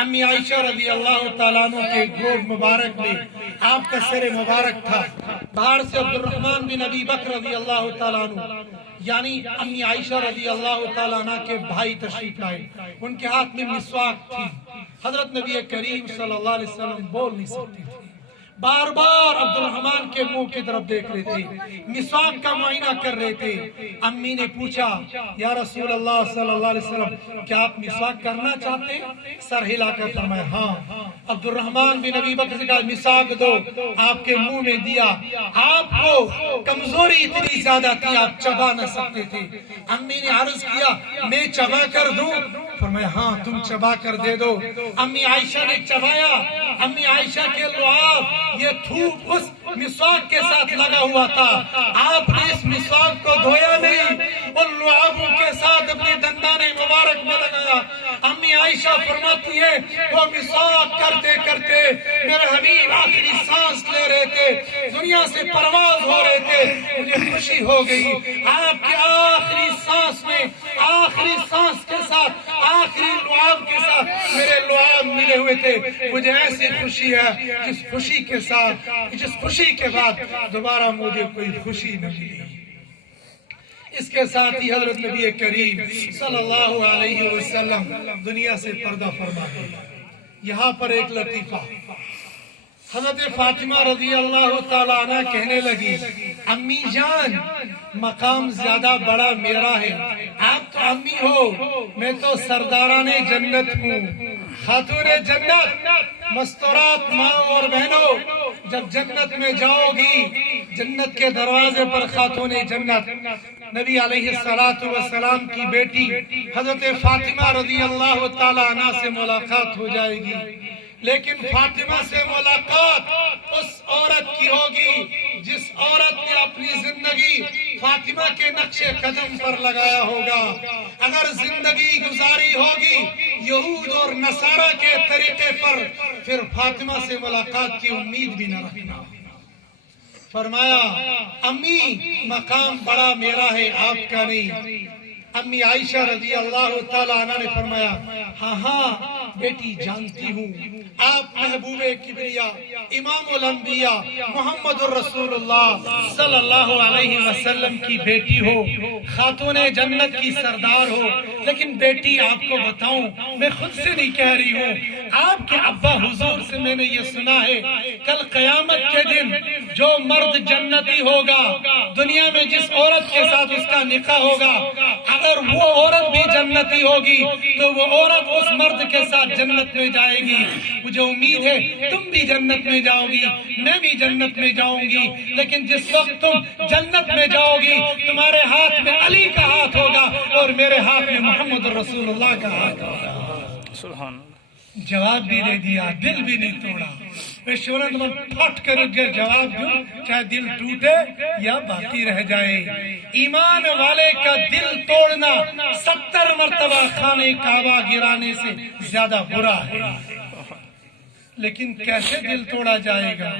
امی عائشہ رضی اللہ تعالیٰ عنہ کے گود مبارک میں آپ کا سر مبارک تھا. باہر سے عبد الرحمن بن ابی بکر رضی اللہ تعالیٰ عنہ یعنی امی عائشہ رضی اللہ تعالیٰ عنہ کے بھائی تشریف لائے. ان کے ہاتھ میں مسواک تھی. حضرت نبی کریم صلی اللہ علیہ وسلم بول نہیں سکتے تھے. بار بار عبد الرحمن کے منہ کی طرف دیکھ رہے تھے, مسواک کا معائنہ کر رہے تھے. امی نے پوچھا یا رسول اللہ صلی اللہ علیہ وسلم کیا آپ مسواک کرنا چاہتے ہیں؟ سر ہلا کر فرمایا ہاں. عبد الرحمن بن ابی بکر سے کہا مسواک دو, آپ کے منہ میں دیا. آپ کو کمزوری اتنی زیادہ تھی آپ چبا نہ سکتے تھے. امی نے عرض کیا میں چبا کر دوں؟ فرمایا ہاں تم چبا کر دے دو. امی عائشہ نے چبایا. امی عائشہ کے لعاب یہ تھوک اس مسواک کے ساتھ لگا ہوا تھا. آپ نے اس مسواک کو دھویا نہیں, ان لعابوں کے ساتھ اپنے دندان مبارک میں لگایا. امی عائشہ فرماتی ہے وہ مسواک کرتے کرتے میرے حبیب آخری سانس لے رہے تھے, دنیا سے پرواز ہو رہے تھے. مجھے خوشی ہو گئی آپ کے آخری سانس میں, آخری سانس کے ساتھ, آخری لعاب کے ساتھ میرے لعاب ملے ہوئے تھے. مجھے ایسی خوشی ہے جس خوشی کے ساتھ, جس خوشی کے بعد دوبارہ مجھے کوئی خوشی نہ ملی. اس کے ساتھ ہی حضرت نبی کریم صلی اللہ علیہ وسلم دنیا سے پردہ فرما گئے. یہاں پر ایک لطیفہ, حضرت فاطمہ رضی اللہ تعالیٰ عنہ کہنے لگی امی جان مقام زیادہ بڑا میرا ہے, آپ تو امی ہو, میں تو سرداران جنت ہوں, خاتون جنت. مستورات ماں اور بہنوں جب جنت میں جاؤ گی, جنت کے دروازے پر خاتون جنت نبی علیہ السلام کی بیٹی حضرت فاطمہ رضی اللہ تعالیٰ عنہ سے ملاقات ہو جائے گی. لیکن فاطمہ سے ملاقات اس عورت کی ہوگی جس عورت نے اپنی زندگی فاطمہ کے نقش قدم پر لگایا ہوگا. اگر زندگی گزاری ہوگی یہود اور نصارہ کے طریقے پر, پھر فاطمہ سے ملاقات کی امید بھی نہ رکھنا. فرمایا امی مقام بڑا میرا ہے آپ کا نہیں. امی عائشہ رضی اللہ تعالیٰ عنہ نے فرمایا ہاں ہاں بیٹی جانتی ہوں آپ محبوب کبریا امام الانبیاء محمد الرسول اللہ صلی اللہ علیہ وسلم کی بیٹی ہو, خاتون جنت کی سردار ہو. لیکن بیٹی آپ کو بتاؤں, میں خود سے نہیں کہہ رہی ہوں, آپ کے ابا حضور سے میں نے یہ سنا ہے کل قیامت کے دن جو مرد جنتی ہوگا, دنیا میں جس عورت کے ساتھ اس کا نکاح ہوگا, اگر وہ عورت بھی جنتی ہوگی تو وہ عورت اس مرد کے ساتھ جنت میں جائے گی. مجھے امید ہے تم بھی جنت میں جاؤ گی, میں بھی جنت میں جاؤں گی. لیکن جس وقت تم جنت میں جاؤ گی تمہارے ہاتھ میں علی کا ہاتھ ہوگا اور میرے ہاتھ میں محمد رسول اللہ کا ہاتھ ہوگا. سبحان اللہ. جواب بھی دے دیا, دل بھی نہیں توڑا. میں شورت میں پھٹ کر جواب دوں, چاہے دل ٹوٹے یا باقی رہ جائے. ایمان والے کا دل توڑنا 70 مرتبہ خانے کعبہ گرانے سے زیادہ برا ہے. لیکن کیسے دل توڑا جائے گا؟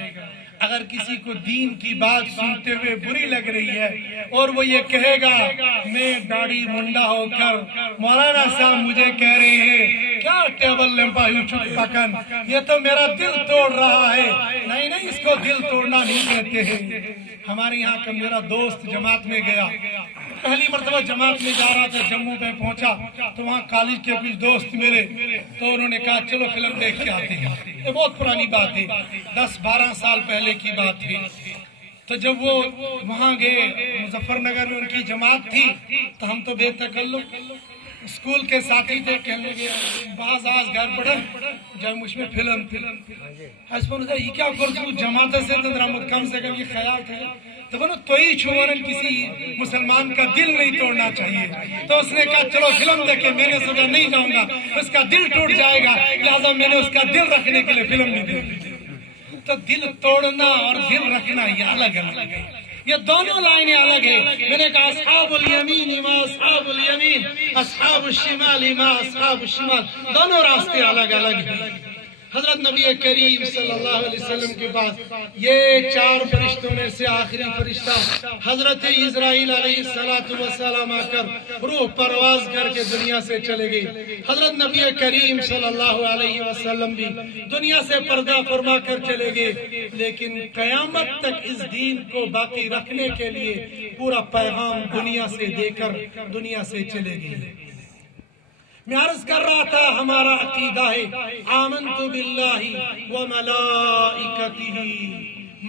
اگر کسی کو دین کی بات سنتے ہوئے بری لگ رہی ہے اور وہ یہ کہے گا میں داڑھی منڈا ہو کر مولانا صاحب مجھے کہہ رہے ہیں کیا ٹیبل لمپا یوں چھپ پکن, یہ تو میرا دل توڑ رہا ہے. نہیں نہیں, اس کو دل توڑنا نہیں کہتے ہیں. ہمارے یہاں کا میرا دوست جماعت میں گیا, پہلی مرتبہ جماعت میں جا رہا تھا, جموں میں پہنچا تو وہاں کالج کے کچھ دوست ملے تو انہوں نے کہا چلو فلم دیکھ کے آتے ہیں. یہ بہت پرانی بات ہے, 10-12 سال پہلے کی بات ہے. تو جب وہ وہاں گئے, مظفر نگر میں ان کی جماعت تھی, تو ہم تو بے تکلف اسکول کے ساتھی تھے, کہنے لگے بعض آز گھر پڑھن جب مجھ میں فلم یہ کیا کرو جماعت سے تو کم سے کم یہ خیال تھا. تو بولو تو ہی چھوڑن کسی مسلمان کا دل نہیں توڑنا چاہیے. تو اس نے کہا چلو فلم دیکھیں, میں نے سوچا نہیں جاؤں گا, اس کا دل ٹوٹ جائے گا, لہذا میں نے اس کا دل رکھنے کے لیے فلم نہیں دیکھی. تو دل توڑنا اور دل رکھنا یہ الگ الگ ہے, یہ دونوں لائنیں الگ ہیں. میں نے کہا اصحاب الیمین ما اصحاب الیمین, اصحاب الشمال ما اصحاب الشمال, دونوں راستے الگ الگ ہیں. حضرت نبی کریم صلی اللہ علیہ وسلم کے پاس یہ 4 فرشتوں میں سے آخری فرشتہ حضرت اسرائیل علیہ السلام آ کر روح پرواز کر کے دنیا سے چلے گئے. حضرت نبی کریم صلی اللہ علیہ وسلم بھی دنیا سے پردہ فرما کر چلے گئے، لیکن قیامت تک اس دین کو باقی رکھنے کے لیے پورا پیغام دنیا سے دے کر دنیا سے چلے گئے. میں عرض کر رہا تھا ہمارا عقیدہ ہے آمنت باللہ و ملائکتہ،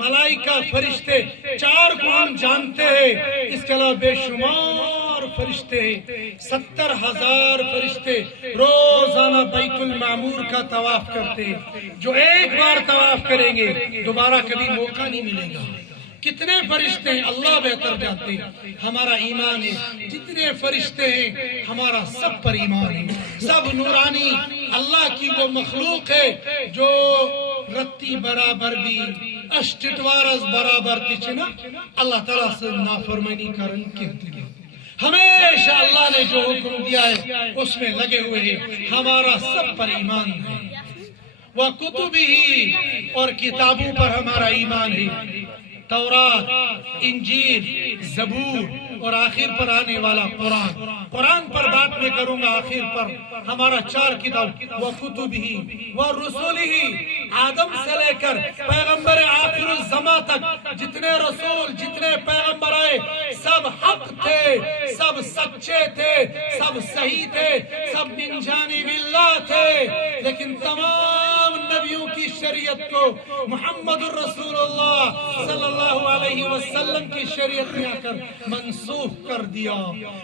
ملائکہ فرشتے 4 کو ہم جانتے ہیں، اس کے علاوہ بے شمار فرشتے ہیں. 70,000 فرشتے روزانہ بیت المعمور کا طواف کرتے ہیں، جو ایک بار طواف کریں گے دوبارہ کبھی موقع نہیں ملے گا. کتنے فرشتے ہیں اللہ بہتر جانتے ہیں. ہمارا ایمان ہے جتنے فرشتے ہیں ہمارا سب پر ایمان ہے، سب نورانی اللہ کی وہ مخلوق ہے جو رتی برابر بھی اشتوارز برابر تچنا اللہ تعالیٰ سے نافرمانی کرن کہتے ہیں. ہمیشہ اللہ نے جو حکم دیا ہے اس میں لگے ہوئے ہیں. ہمارا سب پر ایمان ہے، وَكُتُبِهِ اور کتابوں پر ہمارا ایمان ہے، تورات، انجیل، زبور اور آخر پر آنے والا قرآن. قرآن پر بات میں کروں گا. آخر پر ہمارا 4 کتاب وَكُتُبِهِ وَرُسُلِهِ، آدم سے لے کر پیغمبر آخر الزمان تک جتنے رسول جتنے پیغمبر آئے سب حق تھے، سب سچے تھے، سب صحیح تھے، سب من جانب اللہ تھے. لیکن تمام نبیوں کی شریعت کو محمد الرسول اللہ صلی اللہ علیہ وسلم کی شریعت میں آ کر منسوخ کر دیا.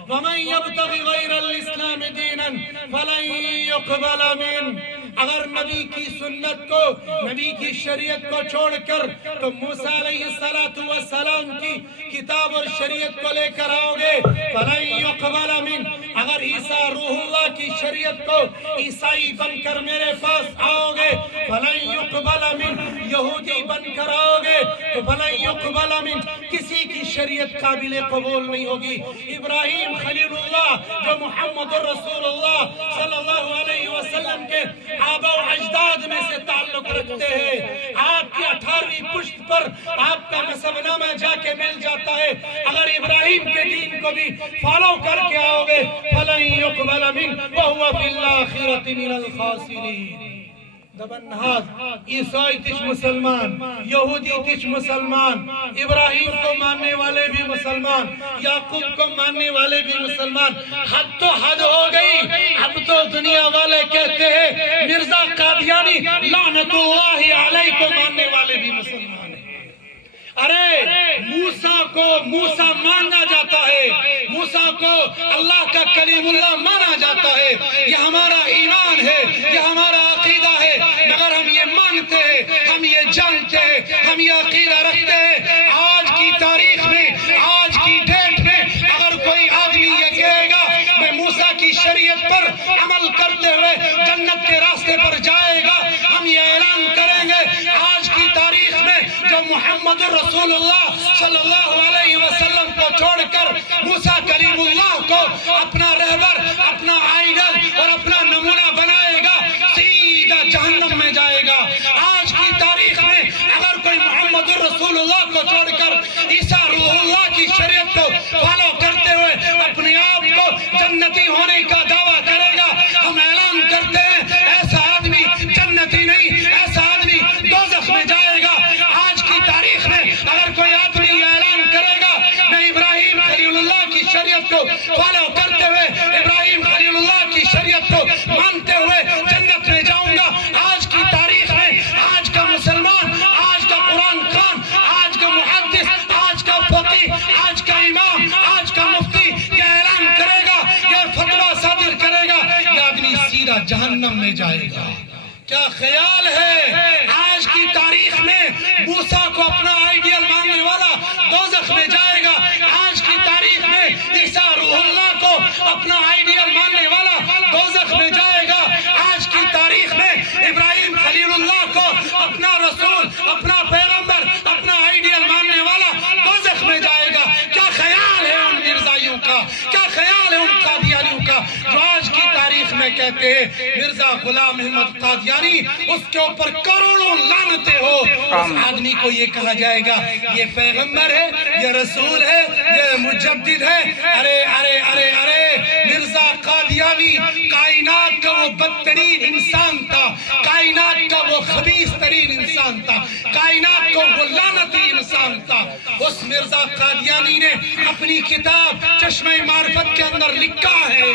وَمَنْ يَبْتَغِ غَيْرَ الْإِسْلَامِ دِينًا فَلَنْ يُقْبَلَ مِنْهُ، اگر نبی کی سنت کو نبی کی شریعت کو چھوڑ کر تو موسیٰ علیہ السلام کی کتاب اور شریعت کو لے کر آؤ گے فَلَنْ يُقْبَلَ مِنْهُ، اگر عیسیٰ روح اللہ کی شریعت کو عیسائی بن کر میرے پاس آؤ گے فَلَنْ يُقْبَلَ مِنْهُ، یہودی بن کر آؤ گے تو فَلَنْ يُقْبَلَ مِنْهُ، کسی کی شریعت قابل قبول نہیں ہوگی. ابراہیم خلیل اللہ جو محمد رسول اللہ صلی اللہ علیہ وسلم کے آبا و اجداد میں سے تعلق رکھتے ہیں، آپ کی 18ویں پشت پر آپ کا نسب نامہ جا کے مل جاتا ہے. اگر ابراہیم کے دین کو بھی فالو کر کے آؤ گے فَلَنْ يُقْبَلَ مِنْهُ وَهُوَ فِي الْآخِرَةِ مِنَ الْخَاسِرِينَ. دبن نہاد عیسائی تش مسلمان، یہودی تش مسلمان، ابراہیم کو ماننے والے بھی مسلمان، یعقوب کو ماننے والے بھی مسلمان. حد تو حد ہو گئی. اب تو دنیا والے کہتے ہیں مرزا قادیانی لعنت اللہ علیہ کو ماننے والے بھی مسلمان ہیں. ارے موسیٰ کو موسیٰ مانا جاتا ہے، موسیٰ کو اللہ کا کلیم اللہ مانا جاتا ہے. یہ ہمارا ایمان ہے، یہ ہمارا عقیدہ ہے. مگر ہم یہ مانتے ہیں، ہم یہ جانتے ہیں، ہم یہ عقیدہ رکھتے ہیں. آج کی تاریخ میں آج کی ڈیٹ میں اگر کوئی آدمی یہ کہے گا میں موسیٰ کی شریعت پر عمل کرتے ہوئے جنت کے راستے پر جائے گا، ہم یہ اعلان کریں گے آج کی تاریخ میں جو محمد رسول اللہ صلی اللہ علیہ وسلم کو چھوڑ کر موسیٰ کلیم اللہ کو اپنا رہبر، اپنا آئیڈل اور اپنا نمونہ بنائے گا سیدھا جہنم میں جائے گا. آج کی تاریخ میں اگر کوئی محمد رسول اللہ کو چھوڑ کر عیسیٰ روح اللہ کی شریعت کو فالو کرتے ہوئے اپنے آپ کو جنتی ہونے کا دعویٰ کرے گا، ہم اعلان کرتے ہیں ایسا آدمی جنتی نہیں، ایسا آدمی دوزخ میں جائے گا. آج کی تاریخ میں اگر کوئی آدمی یہ اعلان کرے گا میں ابراہیم خلیل اللہ کی شریعت کو فالو کرتے ہوئے ابراہیم خلیل اللہ کی شریعت کو مانتے ہوئے جنت میں جاؤں گا، آج کی تاریخ میں آج کا مسلمان، آج کا قرآن خان، آج کا محدث، آج کا فقیہ، آج کا امام، آج کا مفتی یہ اعلان کرے گا، یہ فتویٰ صادر کرے گا، یہ آدمی سیدھا جہنم میں جائے گا. کیا خیال ہے آج کی تاریخ میں موسیٰ کو اپنا آئیڈیل ماننے والا دوزخ میں جائے گا. آج کی تاریخ میں عیسیٰ روح اللہ کو اپنا آئیڈیل ماننے والا دوزخ میں جائے گا. آج کی تاریخ میں ابراہیم خلیل اللہ کو اپنا رسول، اپنا پیغمبر، اپنا آئیڈیل ماننے والا دوزخ میں جائے گا. کیا خیال ہے ان مرزائیوں کا، کیا خیال ہے ان قادیانیوں کا جو آج کی تاریخ میں کہتے کرتے ہیں مرزا غلام احمد قادیانی، اس کے اوپر کروڑوں لعنتیں ہو، اس آدمی کو یہ کہا جائے گا یہ پیغمبر ہے، یہ رسول ہے، یہ مجدد ہے۔ ارے ارے ارے ارے مرزا قادیانی کائنات کا وہ بدترین انسان تھا، کائنات کا وہ خبیث ترین انسان تھا، کائنات کا وہ لعنتی انسان تھا۔ اس مرزا قادیانی نے اپنی کتاب چشمہ معرفت کے اندر لکھا ہے،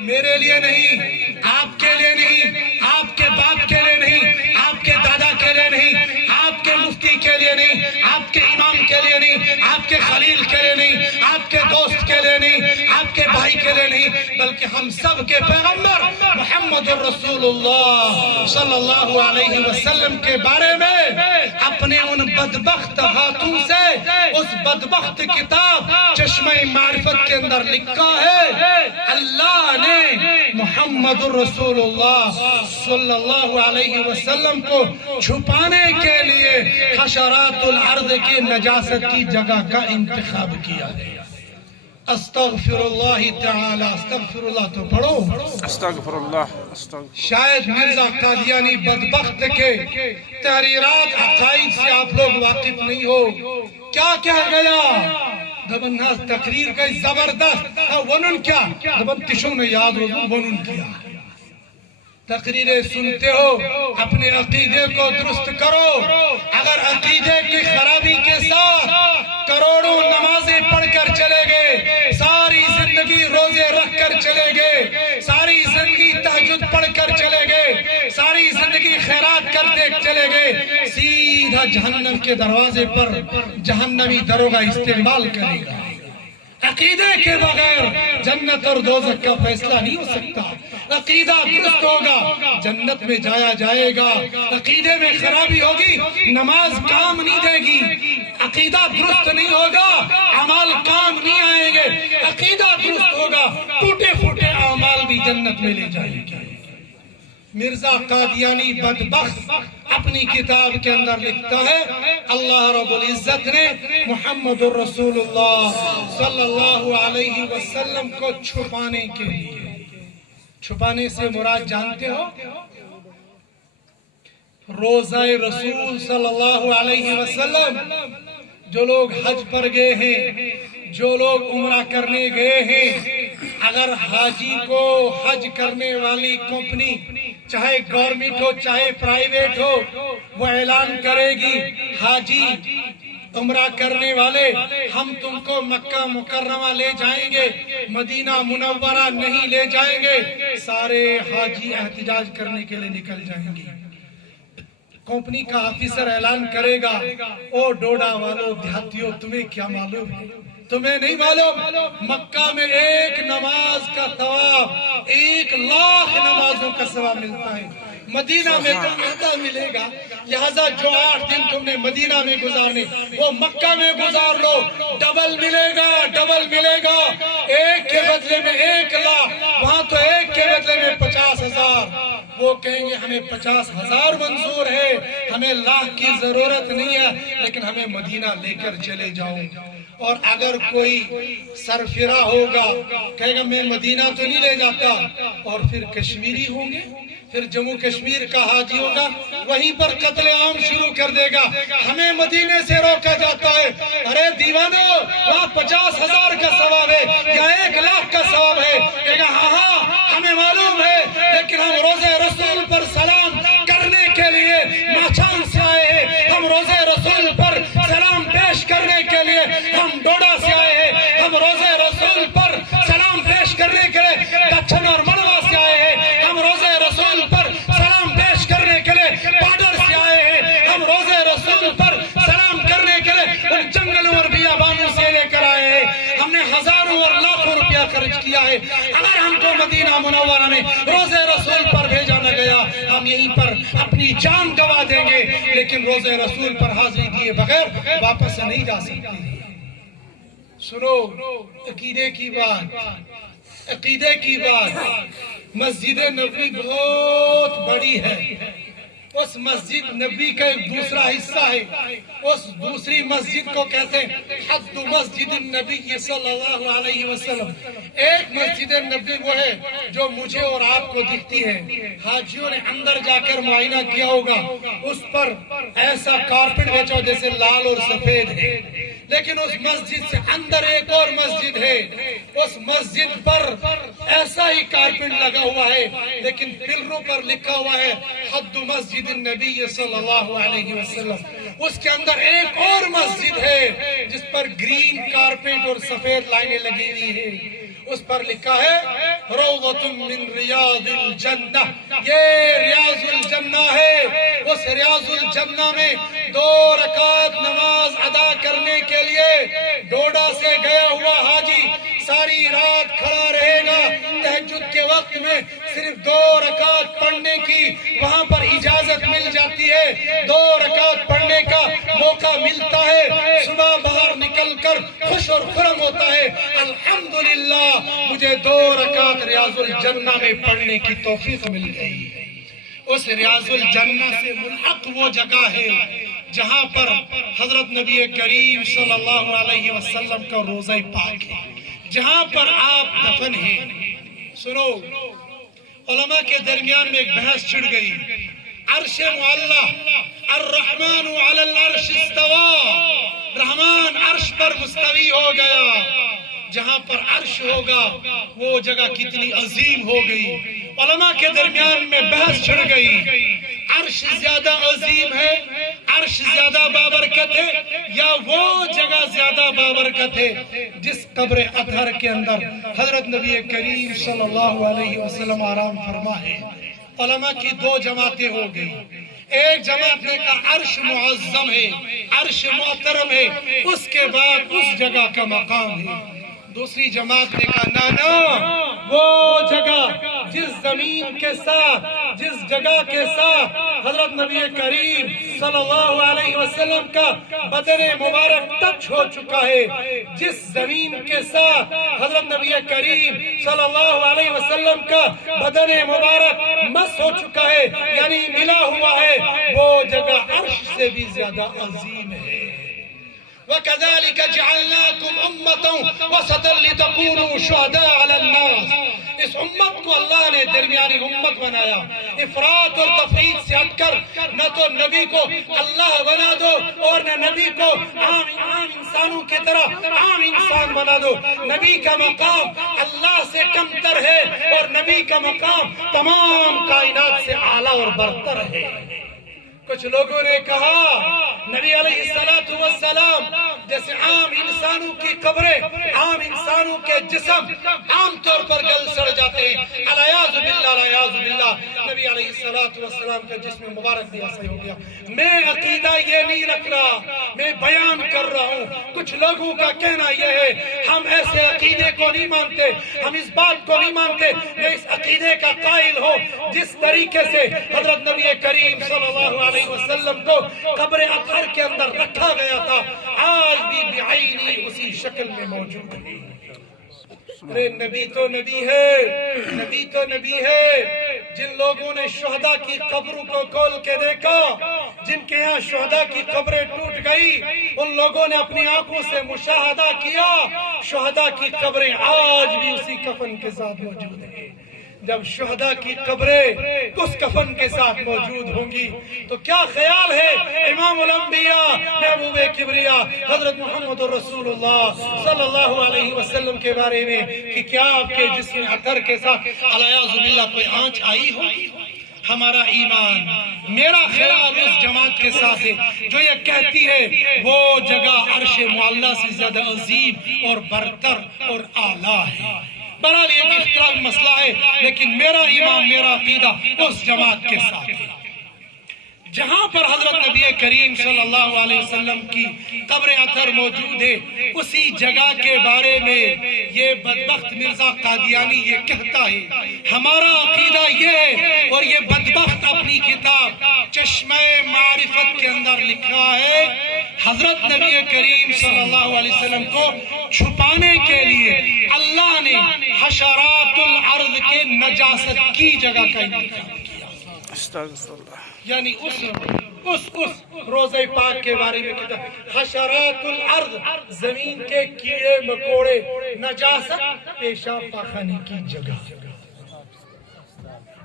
میرے لیے نہیں، آپ کے لیے نہیں، آپ کے باپ کے لیے نہیں، آپ کے دادا کے لیے نہیں، آپ کے مفتی کے لیے نہیں، آپ کے امام کے لیے نہیں، آپ کے خلیل کے لیے نہیں، آپ کے دوست کے لیے نہیں، آپ کے بھائی کے لیے نہیں، بلکہ ہم سب کے پیغمبر محمد الرسول اللہ صلی اللہ علیہ وسلم کے بارے میں اپنے ان بدبخت ہاتھوں سے اس بدبخت کتاب چشمہ معرفت کے اندر لکھا ہے، اللہ نے محمد الرسول اللہ صلی اللہ علیہ وسلم کو چھپانے کے لیے حشرات الارض کی نجاست کی جگہ کا انتخاب کیا ہے۔ استغفر اللہ تعالی، استغفر اللہ تو پڑھو، استغفر اللہ۔ شاید مرزا قادیانی بدبخت کے تحریرات عقائد سے آپ لوگ واقف نہیں ہو۔ کیا کہا گیا؟ دبن ناس تقریر کا زبردست ونن کیا دبن تشو نے یاد ہو ونن کیا۔ تقریریں سنتے ہو، اپنے عقیدے کو درست کرو۔ اگر عقیدے کی خرابی کے ساتھ کروڑوں نمازیں پڑھ کر چلے گئے، ساری زندگی روزے رکھ کر چلے گئے، ساری زندگی تہجد پڑھ کر چلے گئے، ساری زندگی خیرات کرتے چلے گئے، سیدھا جہنم کے دروازے پر جہنمی دروگہ استقبال کرے گا۔ عقیدے کے بغیر جنت اور دوزخ کا فیصلہ نہیں ہو سکتا۔ عقیدہ درست ہوگا جنت میں جایا جائے گا، عقیدے میں خرابی ہوگی نماز کام نہیں دے گی، عقیدہ درست نہیں ہوگا اعمال کام نہیں آئیں گے، عقیدہ درست ہوگا ٹوٹے پھوٹے اعمال بھی جنت میں لے جائیں گے۔ مرزا قادیانی بدبخت اپنی کتاب کے اندر لکھتا ہے، اللہ رب العزت نے محمد الرسول اللہ صلی اللہ علیہ وسلم کو چھپانے کے لیے، چھپانے سے مراد جانتے ہو؟ روزہ رسول صلی اللہ علیہ وسلم، جو لوگ حج پر گئے ہیں، جو لوگ عمرہ کرنے گئے ہیں، اگر حاجی کو حج کرنے والی کمپنی چاہے گورنمنٹ ہو چاہے پرائیویٹ ہو، وہ اعلان کرے گی حاجی عمرہ کرنے والے ہم تم کو مکہ مکرمہ لے جائیں گے، مدینہ منورہ نہیں لے جائیں گے، سارے حاجی احتجاج کرنے کے لیے نکل جائیں گے۔ کمپنی کا آفیسر اعلان کرے گا، او ڈوڈا والو دیہاتیوں تمہیں کیا معلوم ہے، تمہیں نہیں معلوم مکہ میں ایک نماز کا ثواب 1,00,000 نمازوں کا ثواب ملتا ہے، مدینہ میں تو آدھا ملے گا، لہذا جو 8 دن تم نے مدینہ میں گزارنے وہ مکہ میں گزار لو، ڈبل ملے گا، ڈبل ملے گا، ایک کے بدلے میں 1,00,000، وہاں تو ایک کے بدلے میں 50,000۔ وہ کہیں گے ہمیں 50,000 منظور ہے، ہمیں لاکھ کی ضرورت نہیں ہے، لیکن ہمیں مدینہ لے کر چلے جاؤ۔ اور اگر کوئی سرفراہ ہوگا کہے گا میں مدینہ تو نہیں لے جاتا، اور پھر کشمیری ہوں گے، پھر جموں کشمیر کا حاجی ہوگا، وہیں پر قتل عام شروع کر دے گا، ہمیں مدینے سے روکا جاتا ہے، ارے دیوانو وہاں 50,000 کا ثواب ہے یا 1,00,000 کا ثواب ہے، کہے گا ہاں ہمیں معلوم ہے، لیکن ہم روزے رسول پر سلام کرنے کے لیے ماچھان سے آئے ہیں، ہم روزے رسول پر سلام پیش کرنے کے لیے ہم ڈوڈا سے آئے ہیں، ہم روزے رسول پر سلام پیش کرنے کے لیے دچھن اور مڑوا سے آئے ہیں، ہم روزے رسول پر سلام پیش کرنے کے لیے بارڈر سے آئے ہیں، ہم روزے رسول پر سلام کرنے کے لیے ان جنگلوں اور بیابانوں سے لے کر آئے ہیں، ہم نے ہزاروں اور لاکھوں روپیہ خرچ کیا ہے، اگر ہم کو مدینہ منورہ میں روزے رسول پر بھیجا نہ گیا ہم یہیں پر اپنی جان گوا دیں گے، لیکن روزے رسول پر حاضری دیے بغیر واپس نہیں جا سکتے۔ سنو عقیدے کی بات، عقیدے کی بات، مسجد نبوی بہت بڑی ہے، اس مسجد نبی کا ایک دوسرا حصہ ہے، اس دوسری مسجد کو کہتے ہیں حد مسجد النبی صلی اللہ علیہ وسلم۔ ایک مسجد نبی وہ ہے جو مجھے اور آپ کو دکھتی ہے، حاجیوں نے اندر جا کر معائنہ کیا ہوگا، اس پر ایسا کارپٹ بچا ہو جیسے لال اور سفید ہے، لیکن اس مسجد سے اندر ایک اور مسجد ہے، اس مسجد پر ایسا ہی کارپٹ لگا ہوا ہے، لیکن پلروں پر لکھا ہوا ہے حد مسجد النبی صلی اللہ علیہ وسلم۔ اس کے اندر ایک اور مسجد ہے جس پر گرین کارپٹ اور سفید لائنیں لگی ہوئی ہیں، اس پر لکھا ہے روضۃ من ریاض الجنہ، یہ ریاض الجنہ ہے۔ اس ریاض الجنہ میں 2 رکعت نماز ادا کرنے کے لیے ڈوڈا سے گیا ہوا حاجی ساری رات کھڑا رہے گا، تہجد کے وقت میں صرف 2 رکعت پڑھنے کی وہاں پر اجازت مل جاتی ہے، 2 رکعت پڑھنے کا موقع ملتا ہے، صبح باہر نکل کر خوش اور خرم ہوتا ہے، الحمدللہ مجھے 2 رکعت ریاض الجنہ میں پڑھنے کی توفیق مل گئی۔ اس ریاض الجنہ سے ملحق وہ جگہ ہے جہاں پر حضرت نبی کریم صلی اللہ علیہ وسلم کا روضہ پاک ہے، جہاں پر آپ دفن ہیں۔ سنو، علماء کے درمیان میں ایک بحث چھڑ گئی، عرش معلّہ، الرحمن علی العرش استوى، رحمان عرش پر مستوی ہو گیا، جہاں پر عرش ہوگا وہ جگہ کتنی عظیم ہو گئی۔ علماء کے درمیان میں بحث چھڑ گئی، عرش زیادہ عظیم ہے، عرش زیادہ بابرکت ہے، یا وہ جگہ زیادہ بابرکت ہے جس قبر اطہر کے اندر حضرت نبی کریم صلی اللہ علیہ وسلم آرام فرما ہے۔ علماء کی 2 جماعتیں ہو گئی، ایک جماعت نے کہا عرش معظم ہے، عرش محترم ہے، اس کے بعد اس جگہ کا مقام ہے۔ دوسری جماعت نے کہا نا، وہ جگہ جس زمین کے ساتھ، جس جگہ کے ساتھ حضرت نبی کریم صلی اللہ علیہ وسلم کا بدن مبارک ٹچ ہو چکا ہے، جس زمین کے ساتھ حضرت نبی کریم صلی اللہ علیہ وسلم کا بدن مبارک مس ہو چکا ہے، یعنی ملا ہوا ہے، وہ جگہ عرش سے بھی زیادہ عظیم ہے۔ وَكَذَلِكَ جَعَلْنَاكُمْ أُمَّةً وَسَطًا لِتَكُونُوا شُهَدَاءَ عَلَى النَّاسِ۔ اس امت کو اللہ نے درمیانی امت بنایا، افراط اور تفریط سے ہٹ کر نہ تو نبی کو اللہ بنا دو اور نہ نبی کو عام انسانوں کی طرح عام انسان بنا دو۔ نبی کا مقام اللہ سے کم تر ہے اور نبی کا مقام تمام کائنات سے اعلیٰ اور برتر ہے۔ کچھ لوگوں نے کہا نبی علیہ السلام جیسے عام انسانوں کی قبریں، عام انسانوں کے جسم عام طور پر گل سڑ جاتے ہیں، الیاذ باللہ الیاذ باللہ، نبی علیہ السلام کا جسم مبارک بھی ایسا ہی ہو گیا۔ میں عقیدہ یہ نہیں رکھ رہا، میں بیان کر رہا ہوں۔ کچھ لوگوں کا کہنا یہ ہے ہم ایسے عقیدے کو نہیں مانتے، ہم اس بات کو نہیں مانتے، میں اس عقیدے کا قائل ہوں جس طریقے سے حضرت نبی کریم صلی اللہ علیہ وسلم کو قبر اطہر کے اندر رکھا گیا تھا، آج بھی بعینی اسی شکل میں موجود ہے۔ ارے نبی تو نبی ہے، نبی تو نبی ہے۔ جن لوگوں نے شہداء کی قبروں کو کھول کے دیکھا، جن کے یہاں شہداء کی قبریں ٹوٹ گئی، ان لوگوں نے اپنی آنکھوں سے مشاہدہ کیا شہداء کی قبریں آج بھی اسی کفن کے ساتھ موجود ہیں۔ جب شہداء کی قبریں اس کفن کے ساتھ موجود ہوں گی تو کیا خیال ہے امام الانبیاء محبوب کبریا حضرت محمد رسول اللہ صلی اللہ علیہ وسلم کے بارے میں کہ کیا آپ کے جسم اطہر کے ساتھ الیاذ باللہ کوئی آنچ آئی ہوگی؟ ہمارا ایمان، میرا خیال اس جماعت کے ساتھ ہے جو یہ کہتی ہے وہ جگہ عرش معلیٰ سے زیادہ عظیم اور برتر اور اعلیٰ ہے۔ بہرحال یہ اختلاف مسئلہ ہے، لیکن میرا ایمان، میرا عقیدہ اس جماعت کے ساتھ ہے۔ جہاں پر حضرت نبی کریم صلی اللہ علیہ وسلم کی قبر اطہر موجود ہے، اسی جگہ کے بارے میں یہ بدبخت مرزا قادیانی یہ کہتا ہے، ہمارا عقیدہ یہ ہے، اور یہ بدبخت اپنی کتاب چشمہ معرفت کے اندر لکھا ہے، حضرت نبی کریم صلی اللہ علیہ وسلم کو چھپانے کے لیے اللہ نے حشرات الارض کے نجاست کی جگہ کا انتخاب کیا۔ یعنی اس روزے پاک کے بارے میں کہتا ہے حشرات الارض، زمین کے کیڑے مکوڑے، نجاست پیشاب پاخانے کی جگہ۔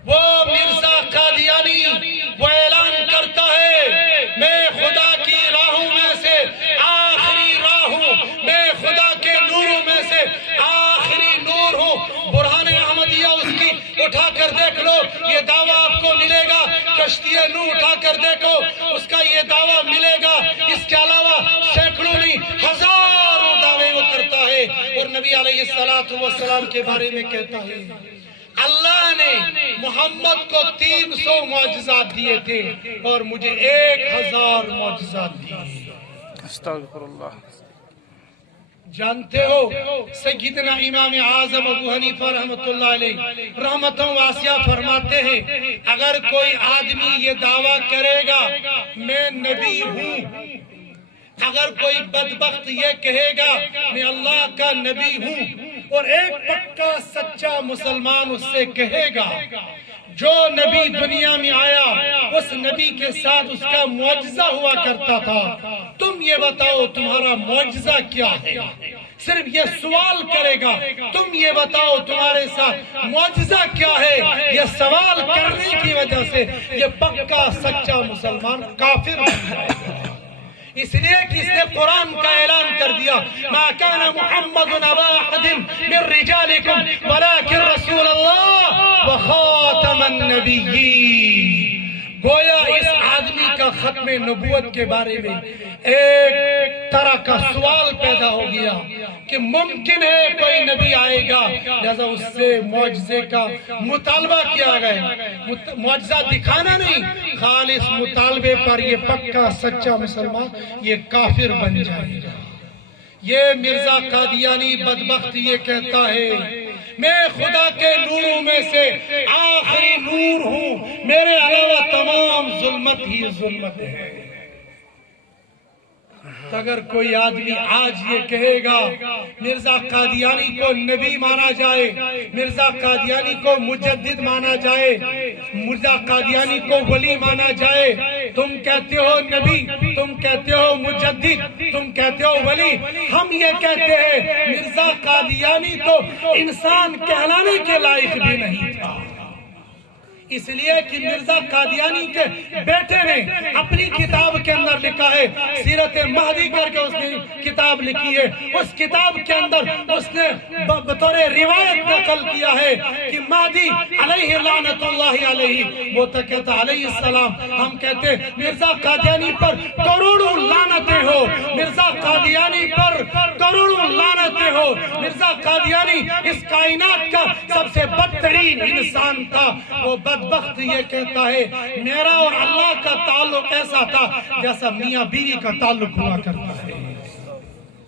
وہ مرزا قادیانی وہ اعلان کرتا ہے میں خدا کی راہوں میں سے آخری راہ ہوں، میں خدا کے نوروں میں سے آخری نور ہوں۔ برہان احمدیہ اس کی اٹھا کر دیکھ لو، یہ دعویٰ آپ کو ملے گا۔ کشتی نور اٹھا کر دیکھو، اس کا یہ دعویٰ ملے گا۔ اس کے علاوہ سینکڑوں نہیں ہزاروں دعوے وہ کرتا ہے، اور نبی علیہ السلام کے بارے میں کہتا ہے اللہ نے محمد کو 300 معجزات دیے تھے اور مجھے 1000 معجزات دیے۔ استغفر اللہ۔ جانتے ہو سیدنا امام اعظم ابو حنیفہ رحمۃ اللہ علیہ رحمتوں واسعہ فرماتے ہیں اگر کوئی آدمی یہ دعویٰ کرے گا میں نبی ہوں، اگر کوئی بدبخت یہ کہے گا میں اللہ کا نبی ہوں، اور ایک پکا سچا مسلمان اس سے کہے گا جو نبی دنیا میں آیا اس نبی کے ساتھ اس کا معجزہ ہوا کرتا تھا، تم یہ بتاؤ تمہارا معجزہ کیا ہے؟ صرف یہ سوال کرے گا تم یہ بتاؤ تمہارے ساتھ معجزہ کیا ہے؟ یہ سوال کرنے کی وجہ سے یہ پکا سچا مسلمان کافر بن جائے گا۔ اس لیے کہ اس نے قرآن کا اعلان کر دیا ما کان محمد ابا احد من رجالکم ولکن رسول اللہ وخاتم النبیین۔ گویا اس آدمی کا ختم نبوت کے بارے میں ایک طرح کا سوال پیدا ہو گیا کہ ممکن ہے کوئی نبی آئے گا، لہذا اس سے معجزے کا مطالبہ کیا گیا۔ معجزہ دکھانا نہیں، خالص مطالبے پر یہ پکا سچا مسلمان یہ کافر بن جائے گا۔ یہ مرزا قادیانی بدبخت یہ کہتا ہے میں خدا کے نوروں میں سے آخری نور ہوں، میرے علاوہ تمام ظلمت ہی ظلمت ہے۔ اگر کوئی آدمی آج یہ کہے گا مرزا قادیانی کو نبی مانا جائے، مرزا قادیانی کو مجدد مانا جائے، مرزا قادیانی کو ولی مانا جائے، تم کہتے ہو نبی، تم کہتے ہو مجدد، تم کہتے ہو ولی، ہم یہ کہتے ہیں مرزا قادیانی تو انسان کہلانے کے لائق بھی نہیں تھا۔ اس لیے کہ مرزا قادیانی کے بیٹے نے اپنی کتاب کے اندر لکھا ہے، سیرت مہدی کر کے اس نے کتاب لکھی ہے، اس کتاب کے اندر اس نے بطور روایت نقل کیا ہے کہ مہدی علیہ لعنت اللہ علیہ وہ تو کہتا علیہ السلام، ہم کہتے مرزا قادیانی پر کروڑوں لعنتیں ہو، مرزا قادیانی پر کروڑوں لعنتیں ہو، مرزا قادیانی اس کائنات کا سب سے بدترین انسان تھا۔ وہ بدبخت یہ کہتا ہے میرا اور اللہ کا تعلق ایسا تھا جیسا میاں بیوی کا تعلق ہوا کرتا ہے۔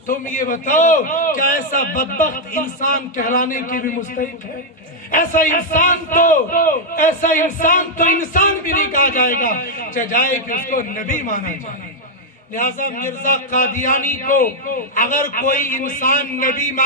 تم یہ بتاؤ کیا ایسا بدبخت انسان کہلانے کی بھی مستحق ہے؟ ایسا انسان تو انسان بھی نہیں کہا جائے گا، چاہے کہ اس کو نبی مانا جائے۔ لہذا مرزا قادیانی کو اگر کوئی انسان نبی مانا